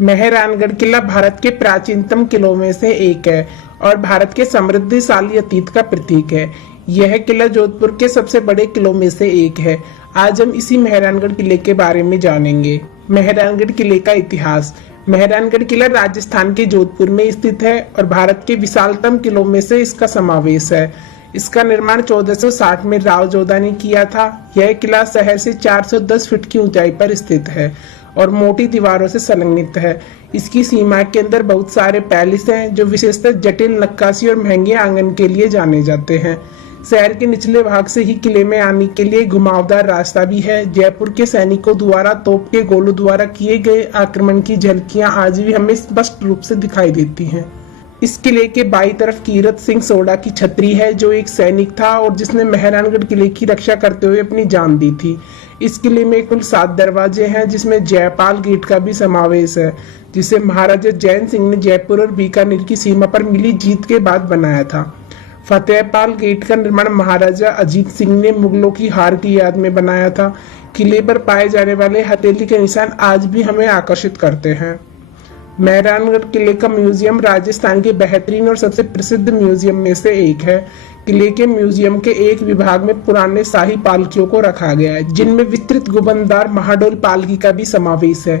मेहरानगढ़ किला भारत के प्राचीनतम किलों में से एक है और भारत के समृद्धिशाली अतीत का प्रतीक है। यह किला जोधपुर के सबसे बड़े किलों में से एक है। आज हम इसी मेहरानगढ़ किले के बारे में जानेंगे। मेहरानगढ़ किले का इतिहास। मेहरानगढ़ किला राजस्थान के जोधपुर में स्थित है और भारत के विशालतम किलों में से इसका समावेश है। इसका निर्माण 1460 में राव जोधा ने किया था। यह किला शहर से 410 फीट की ऊंचाई पर स्थित है और मोटी दीवारों से संलग्नित है। इसकी सीमा के अंदर बहुत सारे पैलेस हैं जो विशेषतः जटिल नक्काशी और महंगे आंगन के लिए जाने जाते हैं। शहर के निचले भाग से ही किले में आने के लिए घुमावदार रास्ता भी है। जयपुर के सैनिकों द्वारा तोप के गोलों द्वारा किए गए आक्रमण की झलकियां आज भी हमें स्पष्ट रूप से दिखाई देती हैं। इस किले के बाईं तरफ कीरत सिंह सोडा की छतरी है, जो एक सैनिक था और जिसने मेहरानगढ़ किले की रक्षा करते हुए अपनी जान दी थी। इस किले में कुल 7 दरवाजे हैं, जिसमें जयपाल गेट का भी समावेश है, जिसे महाराजा जैन सिंह ने जयपुर और बीकानेर की सीमा पर मिली जीत के बाद बनाया था। फतेहपाल गेट का निर्माण महाराजा अजीत सिंह ने मुगलों की हार की याद में बनाया था। किले पर पाए जाने वाले हथेली के निशान आज भी हमें आकर्षित करते हैं। मेहरानगढ़ किले का म्यूजियम राजस्थान के बेहतरीन और सबसे प्रसिद्ध म्यूजियम में से एक है। किले के म्यूजियम के एक विभाग में पुराने शाही पालकियों को रखा गया है, जिनमें विस्तृत गुंबददार महाडोल पालकी का भी समावेश है,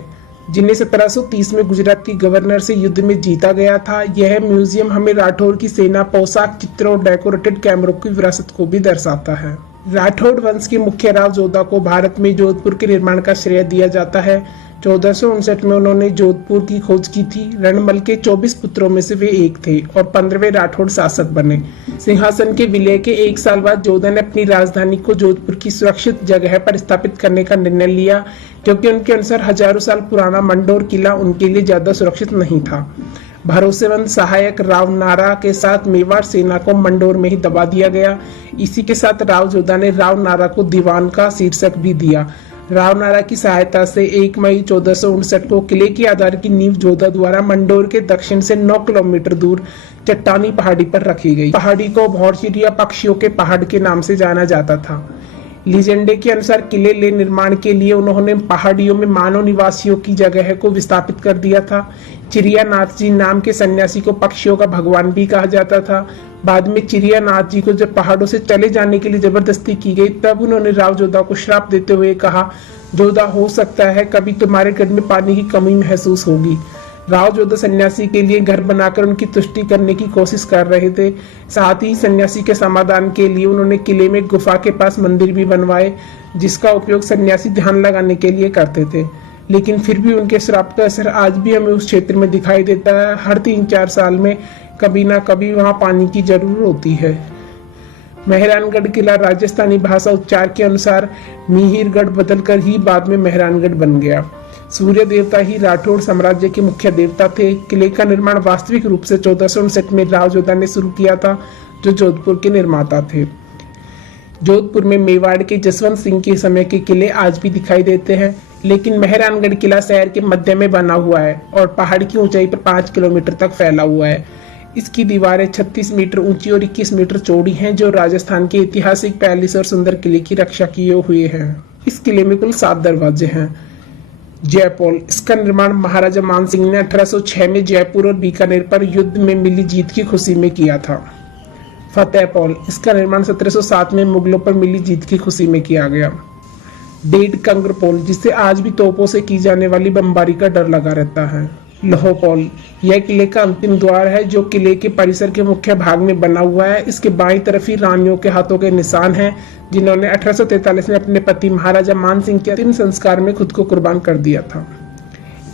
जिन्हें 1730 में गुजरात की गवर्नर से युद्ध में जीता गया था। यह म्यूजियम हमें राठौड़ की सेना, पोशाक, चित्रों और डेकोरेटेड कैमरों की विरासत को भी दर्शाता है। राठौड़ वंश के मुख्य राव जोधा को भारत में जोधपुर के निर्माण का श्रेय दिया जाता है। 1459 में उन्होंने जोधपुर की खोज की थी। रणमल के 24 पुत्रों में से वे एक थे और 15वें राठौड़ शासक बने। सिंहासन के विलय के 1 साल बाद जोधा ने अपनी राजधानी को जोधपुर की सुरक्षित जगह पर स्थापित करने का निर्णय लिया, क्योंकि उनके अनुसार हजारों साल पुराना मंडोर किला उनके लिए ज्यादा सुरक्षित नहीं था। भरोसेमंद सहायक राव नारा के साथ मेवाड़ सेना को मंडोर में ही दबा दिया गया। इसी के साथ राव जोधा ने राव नारा को दीवान का शीर्षक भी दिया। राव नारा की सहायता से 1 मई 1459 को किले के आधार की नींव जोधा द्वारा मंडोर के दक्षिण से 9 किलोमीटर दूर चट्टानी पहाड़ी पर रखी गई। पहाड़ी को भौरचिरिया पक्षियों के पहाड़ के नाम से जाना जाता था। लीजेंडे के अनुसार किले ले निर्माण के लिए उन्होंने पहाड़ियों में मानव निवासियों की जगह को विस्थापित कर दिया था। चिरियानाथ जी नाम के सन्यासी को पक्षियों का भगवान भी कहा जाता था। बाद में चिरियानाथ जी को जब पहाड़ों से चले जाने के लिए जबरदस्ती की गई, तब उन्होंने राव जोधा को श्राप देते हुए कहा, जोधा, हो सकता है कभी तुम्हारे गढ़ में पानी की कमी महसूस होगी। राव जोधा सन्यासी के लिए घर बनाकर उनकी तुष्टि करने की कोशिश कर रहे थे। साथ ही सन्यासी के समाधान के लिए उन्होंने किले में गुफा के पास मंदिर भी बनवाए, जिसका उपयोग सन्यासी ध्यान लगाने के लिए करते थे। लेकिन फिर भी उनके श्राप का असर आज भी हमें उस क्षेत्र में दिखाई देता है। हर 3-4 साल में कभी ना कभी वहाँ पानी की जरूरत होती है। मेहरानगढ़ किला राजस्थानी भाषा उच्चार के अनुसार मिहिरगढ़ बदलकर ही बाद में मेहरानगढ़ बन गया। सूर्य देवता ही राठौड़ साम्राज्य के मुख्य देवता थे। किले का निर्माण वास्तविक रूप से 1459 में राव जोधा ने शुरू किया था, जो जोधपुर के निर्माता थे। जोधपुर में मेवाड़ के जसवंत सिंह के समय के किले आज भी दिखाई देते हैं, लेकिन मेहरानगढ़ किला शहर के मध्य में बना हुआ है और पहाड़ की ऊंचाई पर 5 किलोमीटर तक फैला हुआ है। इसकी दीवारें 36 मीटर ऊंची और 21 मीटर चौड़ी हैं, जो राजस्थान के ऐतिहासिक पैलेस और सुंदर किले की रक्षा किए हुए हैं। इस किले में कुल 7 दरवाजे हैं। जयपोल। इसका निर्माण महाराजा मान सिंह ने 1806 में जयपुर और बीकानेर पर युद्ध में मिली जीत की खुशी में किया था। फतेहपोल। इसका निर्माण 1707 में मुगलों पर मिली जीत की खुशी में किया गया। डेढ़ कंगरपोल, जिससे आज भी तोपों से की जाने वाली बमबारी का डर लगा रहता है। लोहोपोल। यह किले का अंतिम द्वार है, जो किले के परिसर के मुख्य भाग में बना हुआ है। इसके बाईं तरफ ही रानियों के हाथों के निशान हैं, जिन्होंने 1843 में अपने पति महाराजा मान सिंह के अंतिम संस्कार में खुद को कुर्बान कर दिया था।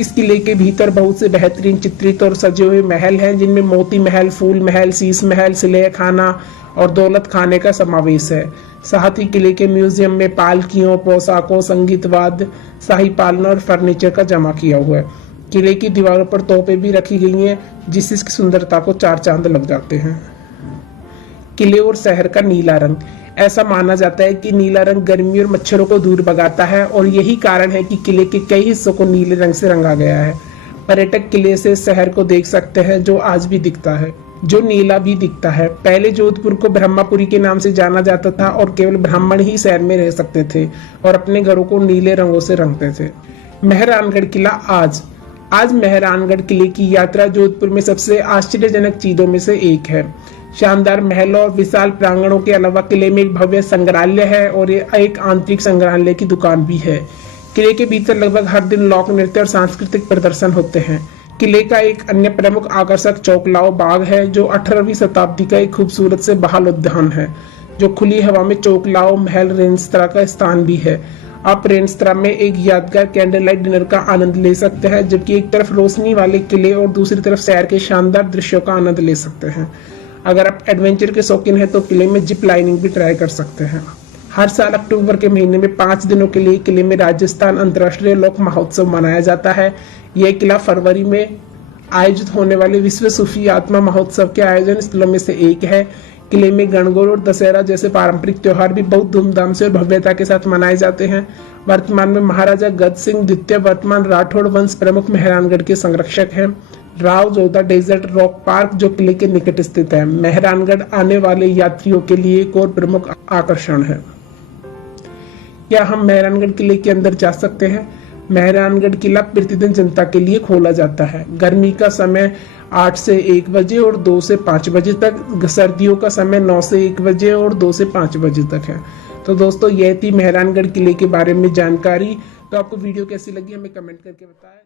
इस किले के भीतर बहुत से बेहतरीन चित्रित और सजे हुए महल हैं, जिनमें मोती महल, फूल महल, शीश महल, सिलेह खाना और दौलत खाने का समावेश है। साथ ही किले के म्यूजियम में पालकियों, पोशाकों, संगीत वाद्य, शाही पालना और फर्नीचर का जमा किया हुआ है। किले की दीवारों पर तोपें भी रखी गई हैं, जिससे इसकी सुंदरता को 4 चांद लग जाते हैं। किले और शहर का नीला रंग। ऐसा माना जाता है कि नीला रंग गर्मी और मच्छरों को दूर भगाता है और यही कारण है कि किले के कई हिस्सों को नीले रंग से रंगा गया है। पर्यटक किले से शहर को देख सकते हैं, जो आज भी दिखता है, जो नीला भी दिखता है। पहले जोधपुर को ब्रह्मापुरी के नाम से जाना जाता था और केवल ब्राह्मण ही शहर में रह सकते थे और अपने घरों को नीले रंगों से रंगते थे। मेहरानगढ़ किला आज आज मेहरानगढ़ किले की यात्रा जोधपुर में सबसे आश्चर्यजनक चीजों में से एक है। शानदार महलों और विशाल प्रांगणों के अलावा किले में एक भव्य संग्रहालय है और एक आंतरिक संग्रहालय की दुकान भी है। किले के भीतर लगभग हर दिन लोक नृत्य और सांस्कृतिक प्रदर्शन होते हैं। किले का एक अन्य प्रमुख आकर्षक चौकलाओ बाग है, जो 18वीं शताब्दी का एक खूबसूरत से बहाल उद्यान है, जो खुली हवा में चौकलाओ महल रेंस्त्रा का स्थान भी है। आप रेंस्त्रा में एक यादगार कैंडल लाइट डिनर का आनंद ले सकते हैं, जबकि एक तरफ रोशनी वाले किले और दूसरी तरफ शहर के शानदार दृश्यों का आनंद ले सकते हैं। अगर आप एडवेंचर के शौकीन हैं तो किले में जिप लाइनिंग भी ट्राई कर सकते हैं। हर साल अक्टूबर के महीने में 5 दिनों के लिए किले में राजस्थान अंतर्राष्ट्रीय लोक महोत्सव मनाया जाता है। यह किला फरवरी में आयोजित होने वाले विश्व सूफी आत्मा महोत्सव के आयोजन स्थलों में से एक है। किले में गणगौर और दशहरा जैसे पारंपरिक त्योहार भी बहुत धूमधाम से और भव्यता के साथ मनाए जाते हैं। वर्तमान में महाराजा गद सिंह द्वितीय वर्तमान राठौड़ वंश प्रमुख मेहरानगढ़ के संरक्षक हैं। Rao Jodha desert rock park, जो किले के निकट स्थित है, मेहरानगढ़ आने वाले यात्रियों के लिए एक और प्रमुख आकर्षण है। क्या हम मेहरानगढ़ किले के अंदर जा सकते हैं? मेहरानगढ़ किला प्रतिदिन जनता के लिए खोला जाता है। गर्मी का समय 8 से 1 बजे और 2 से 5 बजे तक, सर्दियों का समय 9 से 1 बजे और 2 से 5 बजे तक है। तो दोस्तों, यह थी मेहरानगढ़ किले के बारे में जानकारी। तो आपको वीडियो कैसी लगी हमें कमेंट करके बताएं।